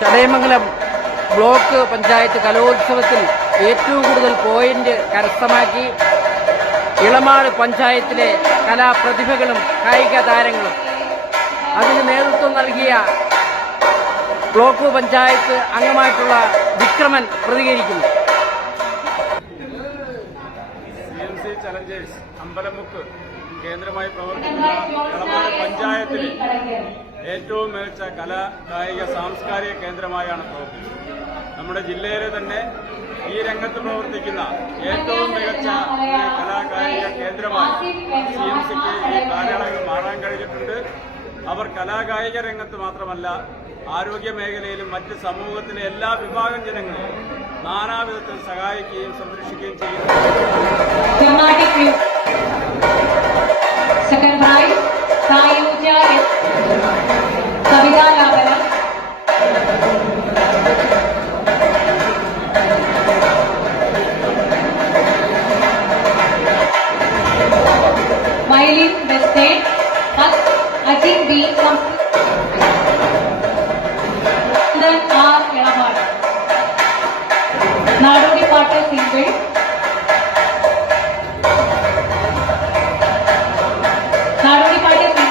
Chadayamangalam block panchayat കലോത്സവത്തിൽ ഏറ്റവും കൂടുതൽ പോയിന്റ് കരസ്ഥമാക്കി ഇളമാട് പഞ്ചായത്തിലെ കലാപ്രതിഭകളും കായിക താരങ്ങളും. അതിന് നേതൃത്വം നൽകിയ ബ്ലോക്ക് പഞ്ചായത്ത് അംഗമായിട്ടുള്ള വിക്രമൻ പ്രതികരിക്കുന്നു. CMC ചലഞ്ചേഴ്സ് അമ്പലമുക്ക് കേന്ദ്രമായി പ്രവർത്തിക്കുന്ന ഇളമാട് പഞ്ചായത്തിലെ ഏറ്റവും മികച്ച കലാ കായിക സാംസ്കാരിക കേന്ദ്രമായാണ് പ്രവർത്തിക്കുന്നത്. നമ്മുടെ ജില്ലയിലെ തന്നെ ഈ രംഗത്ത് പ്രവർത്തിക്കുന്ന ഏറ്റവും മികച്ച കലാകായിക കേന്ദ്രമായി CMCക്ക് ഈ കാലയളവിൽ മാറാൻ കഴിഞ്ഞിട്ടുണ്ട്. അവർ കലാകായിക രംഗത്ത് മാത്രമല്ല, ആരോഗ്യ മേഖലയിലും മറ്റ് സമൂഹത്തിലെ എല്ലാ വിഭാഗം ജനങ്ങളെയും നാനാവിധത്തിൽ സഹായിക്കുകയും സംരക്ഷിക്കുകയും ചെയ്യുന്നു. Violin Wested, Ajit B. R. Elamad. Nadodi Patta Single. Nadodi Patta Single.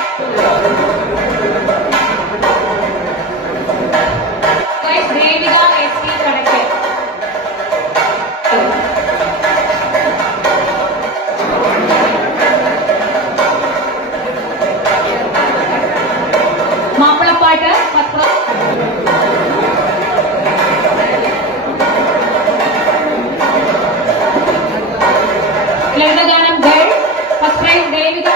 Guys, Devika SP Kadakar. Mapalapata Patra. Ladaganam girl, first prize Devika.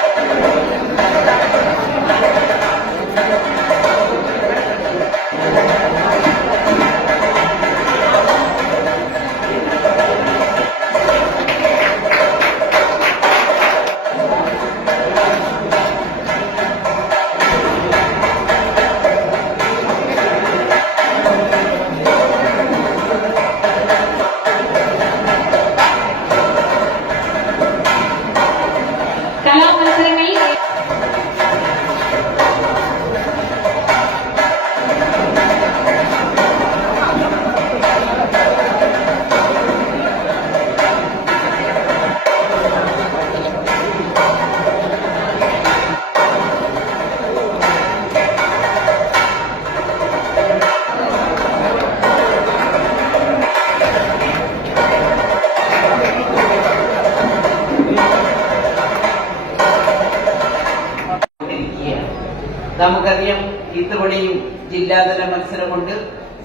നമുക്കറിയാം, ഇത്തവണയും ജില്ലാതല മത്സരമുണ്ട്,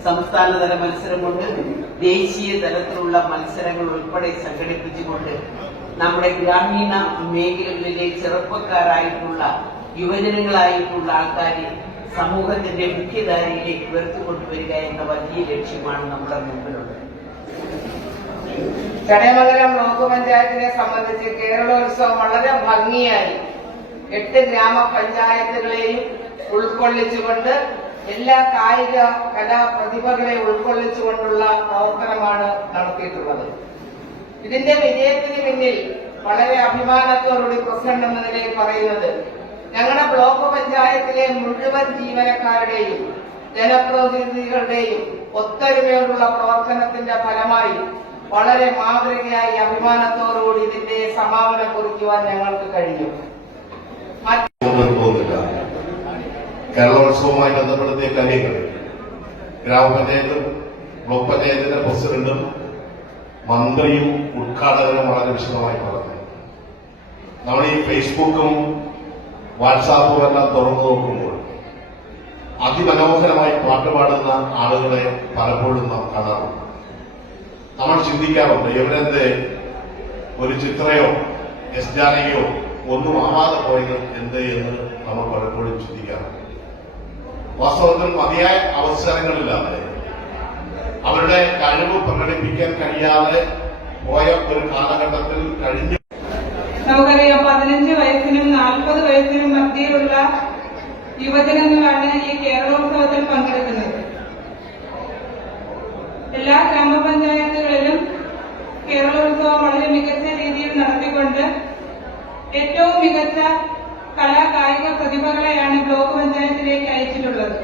സംസ്ഥാനതല മത്സരമുണ്ട്, ദേശീയ തലത്തിലുള്ള മത്സരങ്ങൾ ഉൾപ്പെടെ സംഘടിപ്പിച്ചുകൊണ്ട് നമ്മുടെ ഗ്രാമീണ മേഖലകളിലെ ചെറുപ്പക്കാരായിട്ടുള്ള യുവജനങ്ങളായിട്ടുള്ള ആൾക്കാരെ സമൂഹത്തിന്റെ മുഖ്യധാരയിലേക്ക് ഉയർത്തിക്കൊണ്ടുവരിക എന്ന വലിയ ലക്ഷ്യമാണ് നമ്മുടെ മുമ്പിലുള്ളത്. ചടയമംഗലം ബ്ലോക്ക് പഞ്ചായത്തിനെ സംബന്ധിച്ച് കേരളോത്സവം വളരെ ഭംഗിയായി 8 ഗ്രാമപഞ്ചായത്തുകളെയും ഉൾക്കൊള്ളിച്ചുകൊണ്ട് എല്ലാ കായിക കലാപ്രതിഭകളെ ഉൾക്കൊള്ളിച്ചുകൊണ്ടുള്ള പ്രവർത്തനമാണ് നടത്തിയിട്ടുള്ളത്. ഇതിന്റെ വിജയത്തിന് പിന്നിൽ വളരെ അഭിമാനത്തോടുകൂടി പ്രസിഡന്റ് എന്ന നിലയിൽ പറയുന്നത്, ഞങ്ങളുടെ ബ്ലോക്ക് പഞ്ചായത്തിലെ മുഴുവൻ ജീവനക്കാരുടെയും ജനപ്രതിനിധികളുടെയും ഒത്തൊരുമയോടുള്ള പ്രവർത്തനത്തിന്റെ ഫലമായി വളരെ മാതൃകയായി അഭിമാനത്തോടുകൂടി ഇതിന്റെ സമാപനം കുറിക്കുവാൻ ഞങ്ങൾക്ക് കഴിഞ്ഞു. കേരളോത്സവവുമായി ബന്ധപ്പെടുത്തിയ കാര്യങ്ങൾ ഗ്രാമപഞ്ചായത്തും ബ്ലോക്ക് പഞ്ചായത്തിന്റെ പ്രസിഡന്റും മന്ത്രിയും ഉദ്ഘാടകനും വളരെ വിശദമായി പറഞ്ഞു. നമ്മൾ ഈ ഫേസ്ബുക്കും വാട്സാപ്പും എല്ലാം തുറന്നു നോക്കുമ്പോൾ അതിമനോഹരമായി പാട്ടുപാടുന്ന ആളുകളെ പലപ്പോഴും നാം കാണാറുണ്ട്. നമ്മൾ ചിന്തിക്കാറുണ്ട്, ഇവരെന്ത് ഒരു ചിത്രയോ എസ് ജാനകിയോ ഒന്നും ആവാതെ പോയത് എന്ത് എന്ന് നമ്മൾ പലപ്പോഴും ചിന്തിക്കാറുണ്ട്. വാസ്തവത്തിൽ മതിയായ അവസരങ്ങളില്ലാതെ അവരുടെ കഴിവ് പ്രകടിപ്പിക്കാൻ കഴിയാതെ പോയ ഒരു കാലഘട്ടത്തിൽ കഴിഞ്ഞു. നമുക്കറിയാം 15 വയസ്സിനും 40 വയസ്സിനും മധ്യയുള്ള യുവജനങ്ങളാണ് ഈ കേരളോത്സവത്തിൽ പങ്കെടുക്കുന്നത്. എല്ലാ ഗ്രാമപഞ്ചായത്തുകളിലും കേരളോത്സവം വളരെ മികച്ച രീതിയിൽ നടത്തിക്കൊണ്ട് ഏറ്റവും മികച്ച കലാകായിക പ്രതിഭകളെയാണ് ബ്ലോക്ക് പഞ്ചായത്തിലേക്ക് അയച്ചിട്ടുള്ളത്.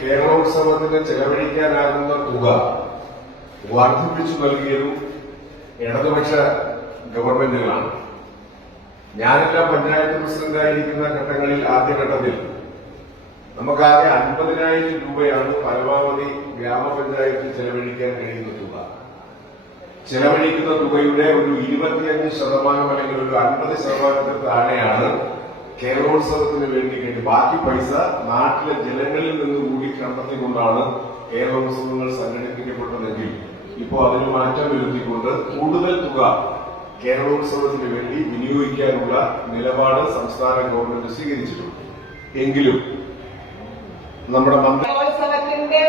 കേരളോത്സവത്തിന് ചെലവഴിക്കാനാകുന്ന തുക വർദ്ധിപ്പിച്ചു നൽകിയതും ഇടതുപക്ഷ ഗവൺമെന്റുകളാണ്. ഞാനെല്ലാം പഞ്ചായത്ത് പ്രസിഡന്റായിരിക്കുന്ന ഘട്ടങ്ങളിൽ ആദ്യഘട്ടത്തിൽ നമുക്കാകെ 50,000 രൂപയാണ് പരമാവധി ഗ്രാമപഞ്ചായത്തിൽ ചെലവഴിക്കാൻ കഴിയുന്ന തുക. ചെലവഴിക്കുന്ന തുകയുടെ ഒരു 25% അല്ലെങ്കിൽ ഒരു 50% താഴെയാണ് കേരളോത്സവത്തിന് വേണ്ടി കേട്ട്. ബാക്കി പൈസ നാട്ടിലെ ജനങ്ങളിൽ നിന്ന് കൂടി കണ്ടെത്തിക്കൊണ്ടാണ് കേരളോത്സവങ്ങൾ സംഘടിപ്പിക്കപ്പെട്ടതെങ്കിൽ ഇപ്പോൾ അതിന് മാറ്റം വരുത്തിക്കൊണ്ട് കൂടുതൽ തുക കേരളോത്സവത്തിന് വേണ്ടി വിനിയോഗിക്കാനുള്ള നിലപാട് സംസ്ഥാന ഗവൺമെന്റ് സ്വീകരിച്ചിട്ടുണ്ട്. എങ്കിലും നമ്മുടെ കേരളോത്സവത്തിന്റെ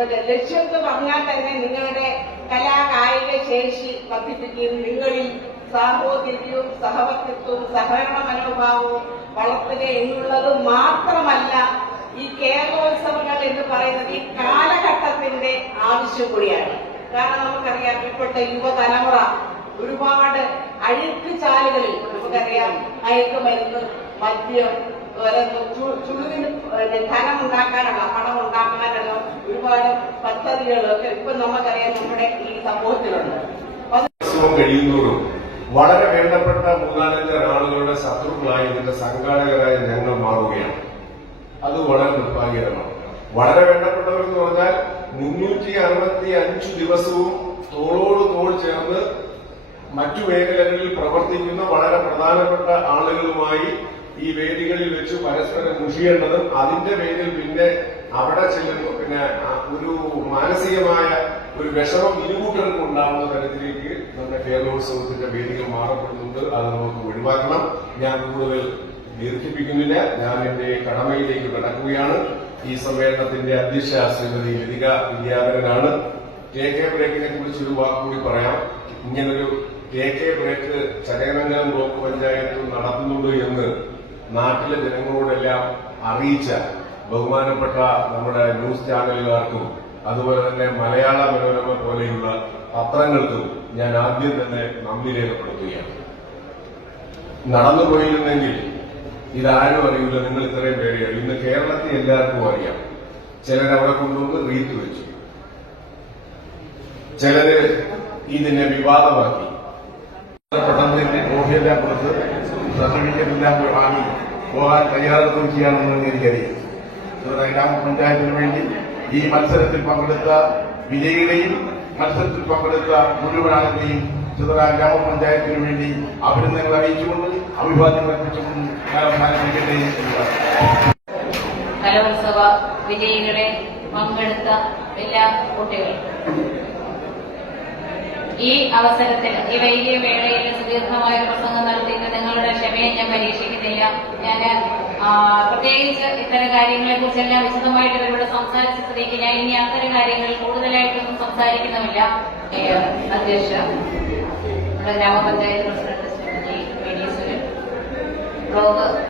ഒരു ലക്ഷ്യം എന്ന് പറഞ്ഞാൽ തന്നെ നിങ്ങളുടെ കലാകായിക ശേഷി വർദ്ധിപ്പിക്കുകയും നിങ്ങളിൽ സാഹോദര്യവും സഹവർത്തിത്വവും സഹകരണ മനോഭാവവും വളർത്തുക എന്നുള്ളത് മാത്രമല്ല, ഈ കേരളോത്സവങ്ങൾ എന്ന് പറയുന്നത് ഈ കാലഘട്ടത്തിന്റെ ആവശ്യം കൂടിയാണ്. കാരണം നമുക്കറിയാം, ഇപ്പോഴത്തെ യുവതലമുറ ഒരുപാട് അഴുക്ക് ചാലുകളിൽ നമുക്കറിയാം മയക്കുമരുന്ന്, മദ്യം, ചുളുവിന് ധനം ഉണ്ടാക്കാനുള്ള, പണം ഉണ്ടാക്കാനുള്ള ഒരുപാട് പദ്ധതികളൊക്കെ ഇപ്പൊ നമുക്കറിയാം നമ്മുടെ ഈ സമൂഹത്തിലുണ്ട്. കഴിയുന്നതോടും വളരെ വേണ്ടപ്പെട്ട 3-4 ആളുകളുടെ ശത്രുക്കളായി ഇതിന്റെ സംഘാടകരായ ഞങ്ങൾ മാറുകയാണ്. അത് വളരെ നിർഭാഗ്യകരമാണ്. വളരെ വേണ്ടപ്പെട്ടവർ എന്ന് പറഞ്ഞാൽ 365 ദിവസവും തോളോട് തോൾ ചേർന്ന് മറ്റു മേഖലകളിൽ പ്രവർത്തിക്കുന്ന വളരെ പ്രധാനപ്പെട്ട ആളുകളുമായി ഈ വേദികളിൽ വെച്ച് പരസ്പരം മുഷിയേണ്ടതും അതിന്റെ പേരിൽ പിന്നെ അവിടെ ചെല്ലുന്നു പിന്നെ ഒരു മാനസികമായ ഒരു വിഷമം ഇരുകൂട്ടർക്കും ഉണ്ടാവുന്ന തരത്തിലേക്ക് നമ്മുടെ കേരളോത്സവത്തിന്റെ വേദികൾ മാറപ്പെടുന്നുണ്ട്. അത് നമുക്ക് ഒഴിവാക്കണം. ഞാൻ കൂടുതൽ ദീർഘിപ്പിക്കുന്നില്ല. ഞാൻ എന്റെ കടമയിലേക്ക് കടക്കുകയാണ്. ഈ സമ്മേളനത്തിന്റെ അധ്യക്ഷ ശ്രീമതി ലതിക വിദ്യാധരനാണ്. KK ബ്രേക്കിനെ കുറിച്ചൊരു വാക്കുകൂടി പറയാം. ഇങ്ങനൊരു KK break Chadayamangalam block panchayat നടത്തുന്നുണ്ട് എന്ന് നാട്ടിലെ ജനങ്ങളോടെല്ലാം അറിയിച്ച ബഹുമാനപ്പെട്ട നമ്മുടെ ന്യൂസ് ചാനലുകാർക്കും അതുപോലെ തന്നെ മലയാള മനോരമ പോലെയുള്ള പത്രങ്ങൾക്കും ഞാൻ ആദ്യം തന്നെ നന്ദി രേഖപ്പെടുത്തുകയാണ്. നടന്നുപോയിരുന്നെങ്കിൽ ഇതാരും അറിയില്ല, നിങ്ങൾ ഇത്രയും പേരെ അറിയും. ഇന്ന് കേരളത്തിൽ എല്ലാവർക്കും അറിയാം. ചിലരവിടെ കൊണ്ടുവന്ന് റീത്ത് വെച്ചു, ചിലര് ഇതിനെ വിവാദമാക്കി. ട്രോഫിയെല്ലാം കൊടുത്ത് സർട്ടിഫിക്കറ്റെല്ലാം വാങ്ങി പോകാൻ തയ്യാറെടുക്കുകയാണെന്ന് എനിക്കറിയാം. ഗ്രാമപഞ്ചായത്തിന് വേണ്ടി ഈ മത്സരത്തിൽ പങ്കെടുത്ത വിജയികളെയും മത്സരത്തിൽ പങ്കെടുത്ത മുഴുവൻ ആളുകളെയും ചെറുതാ ഗ്രാമപഞ്ചായത്തിന് വേണ്ടി അഭിനന്ദനങ്ങൾ അറിയിച്ചുകൊണ്ട് അഭിവാദ്യങ്ങൾ അർപ്പിച്ചുകൊണ്ട് ഞാൻ അവസാനിപ്പിക്കട്ടെ. കലോത്സവ വിജയികളെ പങ്കെടുത്ത എല്ലാ കുട്ടികൾക്കും ഈ അവസരത്തിൽ ഈ വൈകിയ വേളയിൽ സുദീർഘമായ പ്രസംഗം നടത്തിയിട്ട് നിങ്ങളുടെ ക്ഷമയെ ഞാൻ പരീക്ഷിക്കുന്നില്ല. ഞാൻ പ്രത്യേകിച്ച് ഇത്തരം കാര്യങ്ങളെ കുറിച്ചെല്ലാം വിശദമായിട്ട് ഇവരോട് സംസാരിച്ച സ്ഥിതിക്ക് ഞാൻ ഇനി അത്തരം കാര്യങ്ങളിൽ കൂടുതലായിട്ടൊന്നും സംസാരിക്കുന്നുമില്ല. അധ്യക്ഷ നമ്മുടെ ഗ്രാമപഞ്ചായത്ത് പ്രസിഡന്റ് ശ്രീമതി സുനിൽ, ബ്ലോക്ക്